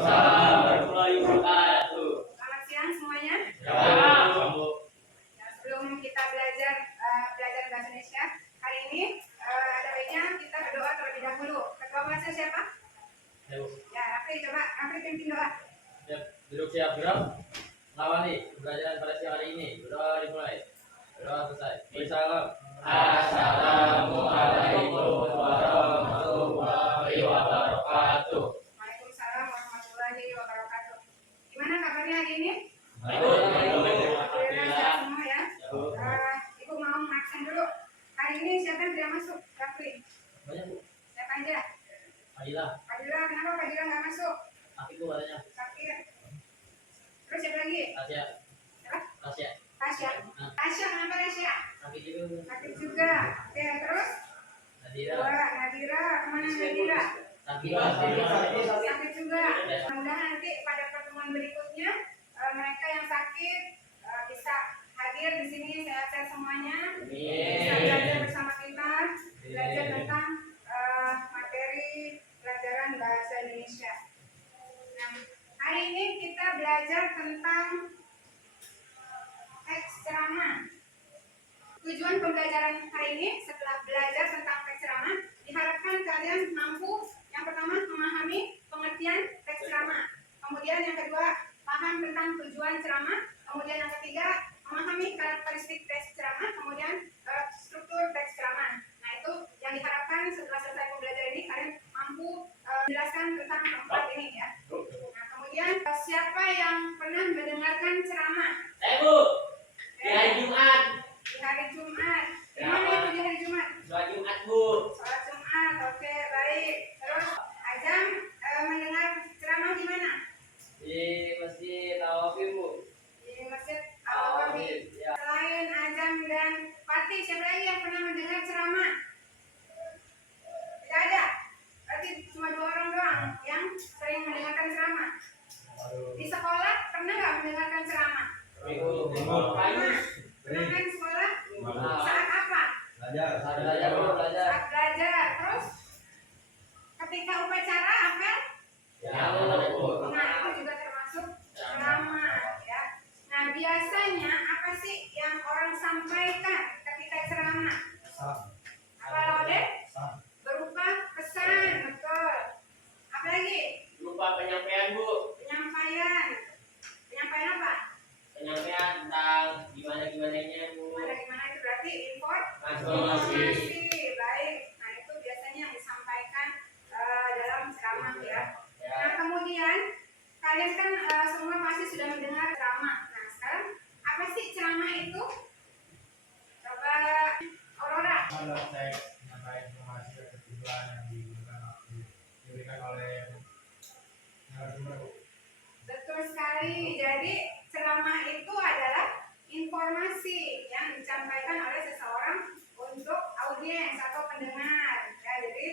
Waalaikumsalam warahmatullahi wabarakatuh. Selamat siang semuanya. Ya, Nah, sebelum kita belajar bahasa Indonesia, hari ini ada baiknya kita berdoa terlebih dahulu. Ketua bahasa siapa? ayo, Ya, Apri pimpin doa. siap, duduk siap gerak. Ngawali pembelajaran pada siang hari ini. Berdoa dimulai. Berdoa selesai. Salam. Assalamualaikum warahmatullahi wabarakatuh. Waalaikumsalam warahmatullahi wabarakatuh. Gimana kabarnya hari ini? Alhamdulillah sehat semua ya. Ibu mau maksin dulu. Hari ini siapa yang tidak masuk? Apri. Banyak bu. Siapa aja? Adila. Fadila, kenapa Fadila nggak masuk? Tapi bu katanya. Sakit. Terus siapa lagi? Tasya. Siapa? Tasya. Tasya. Tasya, kenapa Tasya? Sakit juga. Sakit juga. Oke, terus? Nadira. Nadira, kemana Nadira? Sakit. Sakit juga. Mudah-mudahan nanti pada pertemuan berikutnya mereka yang sakit bisa hadir di sini sehat-sehat semuanya. Bisa belajar bersama kita, belajar tentang materi pelajaran bahasa Indonesia. Nah, hari ini kita belajar tentang teks ceramah. Tujuan pembelajaran hari ini setelah belajar tentang teks ceramah, diharapkan kalian mampu yang pertama memahami pengertian teks ceramah, kemudian yang kedua paham tentang tujuan ceramah, kemudian yang ketiga memahami karakteristik teks ceramah, kemudian struktur teks ceramah. Nah, itu yang diharapkan setelah selesai pembelajaran ini kalian mampu menjelaskan tentang keempat ini ya. Nah, kemudian siapa yang pernah mendengarkan ceramah? Saya bu. Di hari Jumat. Di hari Jumat. Di mana itu di hari Jumat? Sholat Jumat bu. Sholat Jumat. Oke, baik. Terus Azam mendengar ceramah di mana? Di Masjid Al-Wafir bu. Di Masjid Al-Wafi. Ya. Selain Azam dan Fatih, siapa lagi yang pernah mendengar ceramah? Tidak ada. Berarti cuma 2 orang doang yang sering mendengarkan ceramah. Di sekolah pernah nggak mendengarkan ceramah? Pernah kan sekolah? Saat apa? Belajar bu, belajar. Saat belajar. Terus ketika upacara apa? Ya bu. Nah, itu juga termasuk ceramah ya. Nah, biasanya apa sih yang orang sampaikan ketika ceramah? Apa Lode? Berupa pesan, betul. Apa lagi? Lupa penyampaian bu. Penyampaian. Penyampaian apa? Penyampaian tentang gimana-gimananya bu. Gimana itu berarti Informasi. informasi. Baik. Nah, itu biasanya yang disampaikan dalam ceramah ya. Nah, kemudian kalian kan semua pasti sudah mendengar ceramah. Nah, sekarang apa sih ceramah itu? Coba Aurora. Saya menyampaikan informasi dan tujuan yang diberikan oleh narasumber. Betul sekali. Jadi ceramah itu adalah informasi yang disampaikan oleh seseorang untuk audiens atau pendengar. Ya, jadi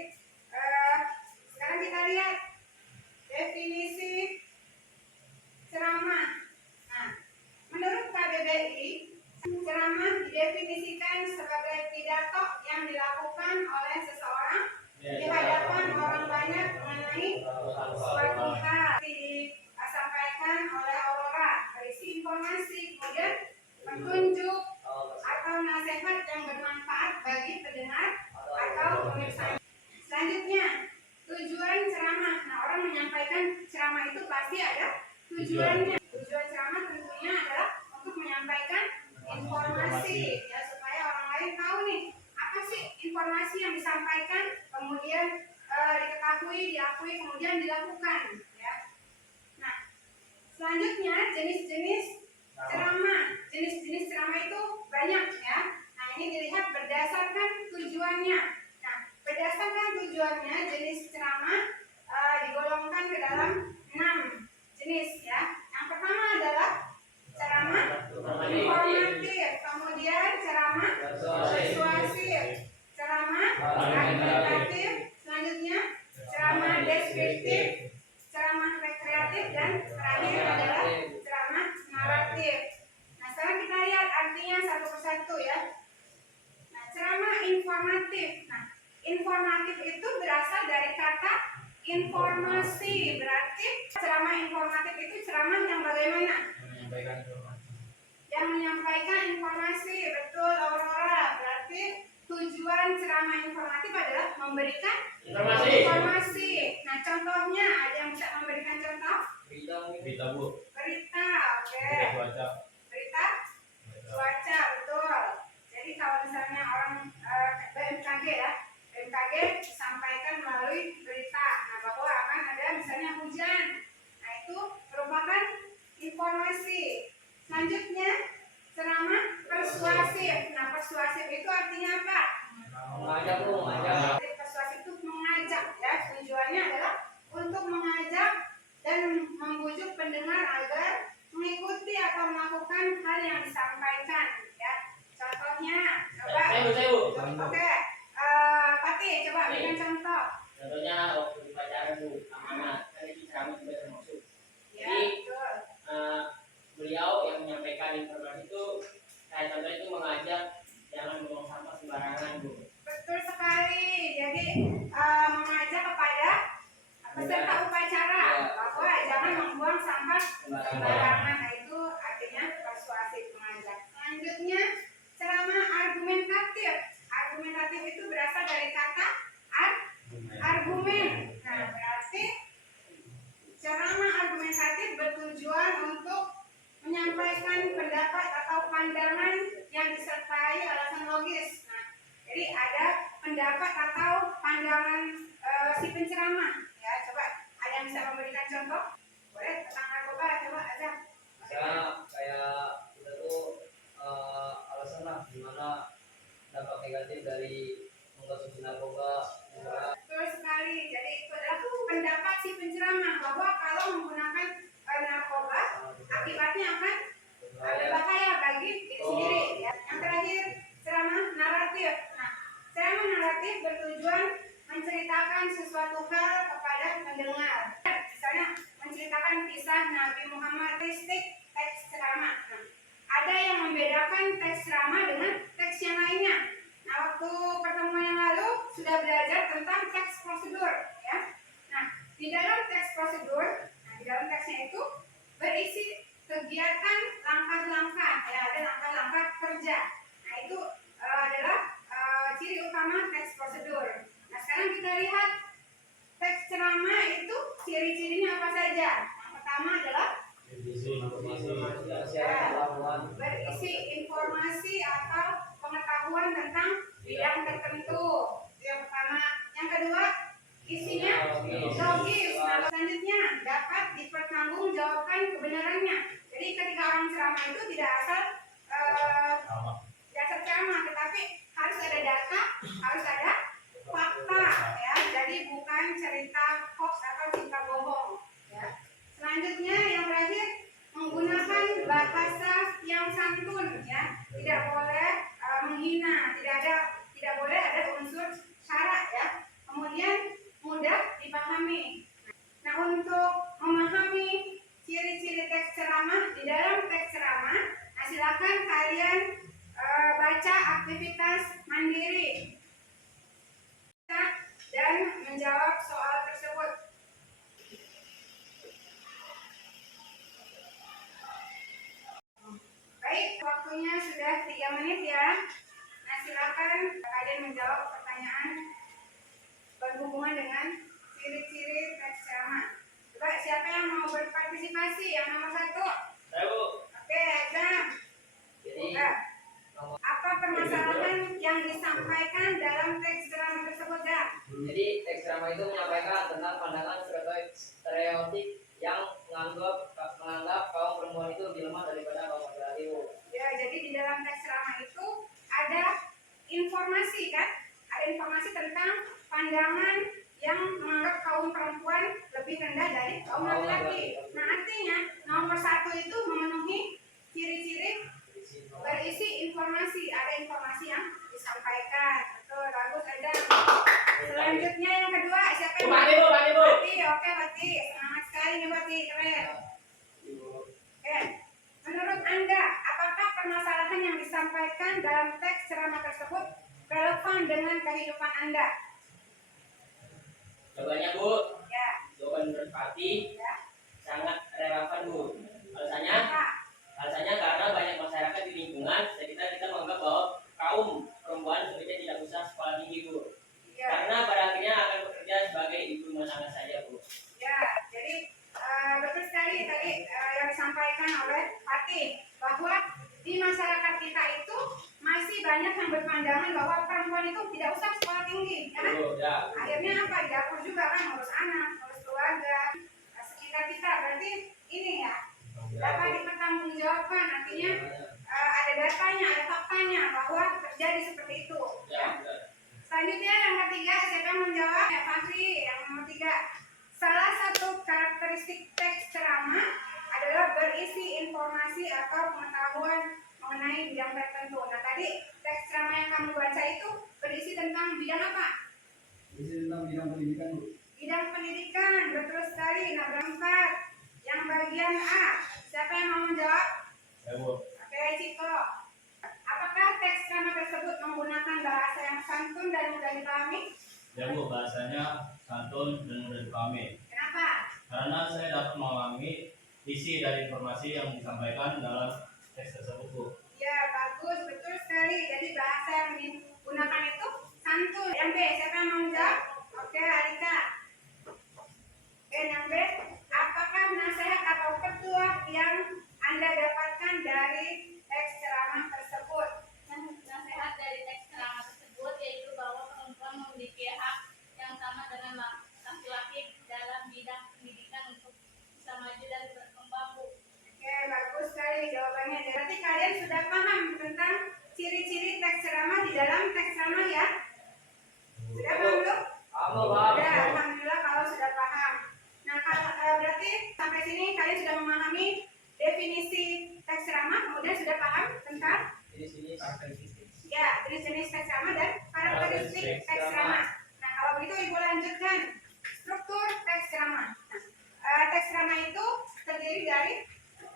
sekarang kita lihat definisi ceramah. Nah, menurut KBBI, ceramah didefinisikan sebagai pidato yang dilakukan oleh seseorang di hadapan orang banyak mengenai suatu hal. Disampaikan oleh Aurora, berisi informasi, kemudian petunjuk atau nasihat yang bermanfaat bagi pendengar atau pemirsa. Selanjutnya, tujuan ceramah. Nah, orang menyampaikan ceramah itu pasti ada tujuannya. Tujuan ceramah tentunya adalah untuk menyampaikan informasi ya, supaya orang lain tahu nih apa sih informasi yang disampaikan, kemudian diketahui, diakui, kemudian dilakukan ya. Nah, selanjutnya jenis-jenis ceramah. Jenis-jenis ceramah itu banyak ya. Nah, ini dilihat berdasarkan tujuannya. Nah, berdasarkan tujuannya jenis ceramah digolongkan ke dalam 6 jenis ya. Yang pertama adalah ceramah informatif, kemudian ceramah persuasif, ceramah argumentatif, selanjutnya ceramah deskriptif, ceramah rekreatif, dan terakhir adalah ceramah naratif. Nah, sekarang kita lihat artinya satu persatu ya. Nah, ceramah informatif. Nah, informatif itu berasal dari kata informasi, berarti ceramah ceramah informatif itu ceramah yang bagaimana? menyampaikan informasi. Yang menyampaikan informasi. Betul, Aurora. Berarti tujuan ceramah informatif adalah memberikan informasi. Nah, contohnya ada yang bisa memberikan contoh? Berita Bu. Berita, oke. Berita cuaca. Berita cuaca, betul. Jadi kalau misalnya orang BMKG ya, BMKG disampaikan melalui berita. Nah, bahwa akan ada misalnya hujan. Nah, itu merupakan informasi. Selanjutnya, ceramah persuasif. Nah, persuasif itu artinya apa? Mengajak Bu, mengajak. Jadi persuasif itu mengajak ya. Tujuannya adalah untuk mengajak dan membujuk pendengar agar mengikuti atau melakukan hal yang disampaikan ya. Contohnya, coba. Saya Bu. Oke, Pati, coba berikan contoh. Contohnya waktu di pacaran Bu, amanah kan itu ceramah juga termasuk. Ya, Jadi betul. beliau yang menyampaikan informasi itu kayak contoh itu mengajak jangan buang sampah sembarangan Bu. Betul sekali. Jadi mengajak kepada peserta upacara bahwa jangan membuang sampah sembarangan. Nah, itu artinya persuasif, mengajak. Selanjutnya, ceramah argumentatif. Argumentatif itu berasal dari kata argumen. Nah, berarti ceramah argumentatif bertujuan untuk menyampaikan pendapat atau pandangan yang disertai alasan logis. Nah, jadi ada pendapat atau pandangan si penceramah. Ya, coba ada yang bisa memberikan contoh? Boleh tentang narkoba, coba aja. Misalnya kayak kita tuh alasan lah gimana dampak negatif dari mengkonsumsi narkoba. Betul sekali. Jadi itu adalah pendapat si penceramah bahwa kalau menggunakan narkoba akibatnya akan berbahaya bagi diri sendiri. Ya. Yang terakhir, ceramah naratif. Nah, ceramah naratif bertujuan menceritakan sesuatu hal kepada pendengar. Misalnya menceritakan kisah Nabi Muhammad, teks ceramah. Nah, ada yang membedakan teks ceramah dengan teks yang lainnya. Nah, waktu pertemuan yang lalu sudah belajar tentang teks prosedur, ya. Nah, di dalam teks prosedur, di dalam teksnya itu berisi kegiatan langkah-langkah, ya, ada langkah-langkah kerja. Nah, itu adalah ciri utama teks prosedur. Nah, sekarang kita lihat teks ceramah itu ciri-cirinya apa saja. Yang pertama adalah berisi informasi atau pengetahuan tentang bidang tertentu. Itu yang pertama. Yang kedua, isinya logis. Nah, selanjutnya dapat dipertanggungjawabkan kebenarannya. Jadi ketika orang ceramah itu tidak asal ceramah, tetapi harus ada data, harus ada fakta, ya. Jadi bukan cerita hoax atau cerita bohong, ya. Selanjutnya yang terakhir, menggunakan bahasa yang santun, ya. Tidak boleh menghina, tidak boleh ada unsur syarat, ya. Kemudian mudah dipahami. Nah, untuk memahami ciri-ciri teks ceramah di dalam teks ceramah, nah silakan kalian baca aktivitas mandiri dan menjawab soal tersebut. Baik, waktunya sudah 3 menit ya. Nah, silakan kalian menjawab pertanyaan berhubungan dengan ciri-ciri teks ceramah. Coba siapa yang mau berpartisipasi? Yang nomor 1. Saya Bu. Oke, Azam. Jadi Apa permasalahan yang disampaikan dalam teks ceramah tersebut, ya? Jadi teks ceramah itu menyampaikan tentang pandangan stereotip yang menganggap kaum perempuan itu lebih lemah daripada kaum laki-laki. Ya, jadi di dalam teks ceramah itu ada informasi, kan? Ada informasi tentang pandangan yang menganggap kaum perempuan lebih rendah dari kaum laki-laki. Nah, artinya nomor 1 itu memenuhi ciri-ciri berisi informasi, ada informasi yang disampaikan. Betul, bagus ada. Selanjutnya yang kedua, siapa yang Pati Bu. Pati, oke Pati, semangat sekali nih Pati, keren. Oke, menurut Anda, apakah permasalahan yang disampaikan dalam teks ceramah tersebut relevan dengan kehidupan Anda? Jawabannya Bu, Ya, jawaban menurut Pati ya. itu mana saja Bu. Ya, jadi betul sekali tadi yang disampaikan oleh Fatih bahwa di masyarakat kita itu masih banyak yang berpandangan bahwa perempuan itu tidak usah sekolah tinggi, ya kan? Ya. Akhirnya apa? Di dapur juga kan ngurus anak, ngurus keluarga, sekitar kita. Berarti ini ya dapat dipertanggungjawabkan. Artinya ada datanya, ada faktanya bahwa terjadi seperti itu. Ya. Selanjutnya yang ketiga, siapa yang menjawab? Ya, Fahri. Yang nomor 3. Salah satu karakteristik teks ceramah adalah berisi informasi atau pengetahuan mengenai bidang tertentu. Nah, tadi teks ceramah yang kamu baca itu berisi tentang bidang apa? Berisi tentang bidang pendidikan, Bu. Bidang pendidikan, betul sekali. Nah, berangkat. Yang bagian A, siapa yang mau menjawab? Ya Bu. Oke, Ciko. Apakah teks ceramah tersebut menggunakan bahasa yang santun dan mudah dipahami? Ya Bu, bahasanya santun dan mudah dipahami. Kenapa? Karena saya dapat memahami isi dari informasi yang disampaikan dalam teks tersebut Bu. Ya, bagus, betul sekali. Jadi bahasa yang digunakan itu santun. Yang B, siapa yang mau menjawab? Oke, Alika. Oke, yang B, apakah nasihat atau petua yang Anda dapatkan dari teks ceramah tersebut? Nasihat dari teks ceramah tersebut yaitu bahwa perempuan memiliki hak yang sama dengan laki-laki dalam bidang pendidikan untuk bisa maju dan berkembang, Bu. Oke, bagus sekali jawabannya. Berarti kalian sudah paham tentang ciri-ciri teks ceramah di dalam teks ceramah ya? Sudah paham belum? Ya, alhamdulillah kalau sudah paham. Nah, kalau berarti sampai sini kalian sudah memahami definisi teks ceramah, kemudian sudah paham tentang ya jenis-jenis teks ceramah dan karakteristik teks ceramah. Nah, kalau begitu ibu lanjutkan struktur teks ceramah. Nah, teks ceramah itu terdiri dari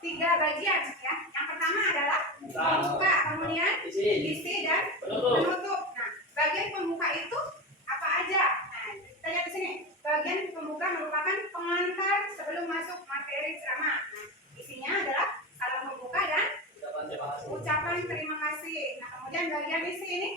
3 bagian ya. Yang pertama adalah pembuka, kemudian isi dan penutup. Nah, bagian pembuka itu apa aja? Nah, kita lihat di sini. Bagian pembuka merupakan pengantar sebelum masuk materi ceramah. Nah, isinya adalah salam pembuka dan ucapan terima kasih. Nah, kemudian bagian isi ini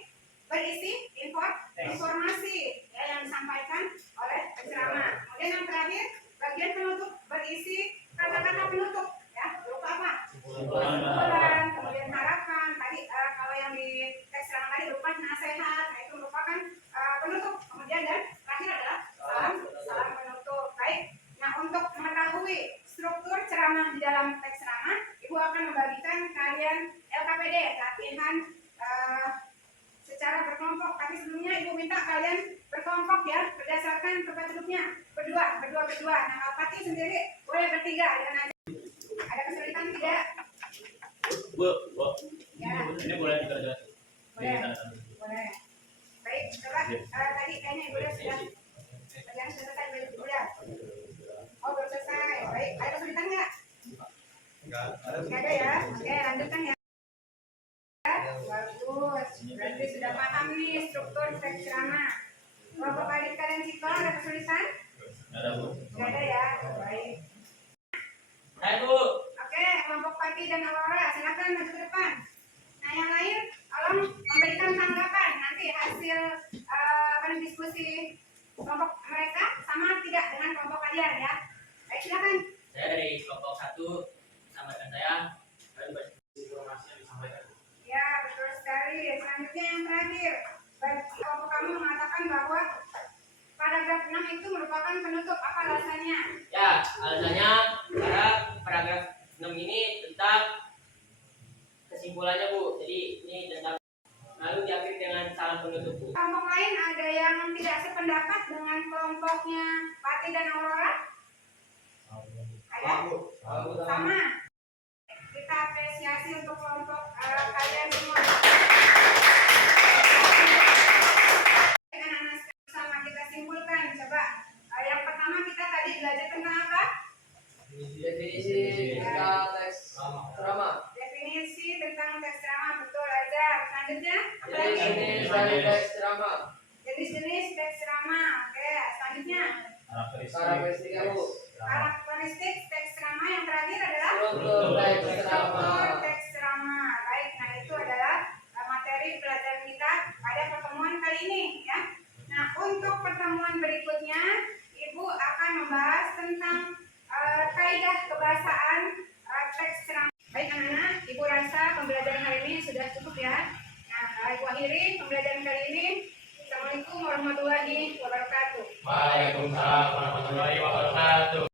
berisi informasi ya, yang disampaikan oleh penceramah. Kemudian yang terakhir bagian penutup berisi kata-kata penutup ya, berupa apa? Kesimpulan, kemudian harapan. Tadi kalau yang di teks ceramah tadi berupa nasihat, nah itu merupakan penutup. Kemudian dan terakhir adalah salam penutup. Baik. Nah, untuk mengetahui struktur ceramah di dalam teks ceramah, Ibu akan membagikan kalian LKPD, latihan secara berkelompok. Tapi sebelumnya Ibu minta kalian berkelompok ya, berdasarkan tempat duduknya. Berdua. Nah, kalau Fatih sendiri boleh bertiga dengan aja. Ada kesulitan tidak? Bu. Ya. Ini boleh dikerjakan. Boleh. Baik, coba tadi kayaknya Ibu sudah yang sudah selesai Ibu ya. Oh, belum selesai. Baik, ada kesulitan nggak? Nggak ada ya. Oke, lanjutkan ya. Bagus. Berarti sudah paham nih struktur teks ceramah. Kelompok adik kalian Ciko ada kesulitan? Ada Bu. Nggak ada ya. Baik. Hai Bu. Oke, kelompok Fatih dan Aurora silakan maju ke depan. Nah, yang lain tolong memberikan tanggapan nanti hasil diskusi kelompok mereka sama tidak dengan kelompok kalian ya. Baik, silakan. Saya dari kelompok 1 sampaikan saya Informasi yang disampaikan. Ya, betul sekali. Selanjutnya yang terakhir, kelompok kamu mengatakan bahwa paragraf 6 itu merupakan penutup. Apa alasannya? ya alasannya karena paragraf 6 ini tentang kesimpulannya Bu. Jadi ini tentang lalu diakhiri dengan salam penutup Bu. Kelompok lain ada yang tidak sependapat dengan kelompoknya Fatih dan Aurora? Ada? Sama. Kita apresiasi untuk kelompok kalian semua. Anak-anak sama kita simpulkan. Coba yang pertama kita tadi belajar tentang apa? Definisi tentang teks ceramah. Definisi tentang teks ceramah, betul aja. Selanjutnya apa lagi? Jenis dari teks ceramah. Jenis-jenis teks ceramah. Oke, selanjutnya Karakteristiknya Bu. karakteristik teks ceramah. Yang terakhir adalah Struktur teks struktur ceramah. teks ceramah. Baik, nah itu adalah materi pelajaran kita pada pertemuan kali ini ya. Nah, untuk pertemuan berikutnya membahas tentang kaidah kebahasaan teks ceramah. Baik anak-anak, Ibu rasa pembelajaran hari ini sudah cukup ya. Nah, Ibu akhiri pembelajaran kali ini. Assalamualaikum warahmatullahi wabarakatuh. Waalaikumsalam warahmatullahi wabarakatuh.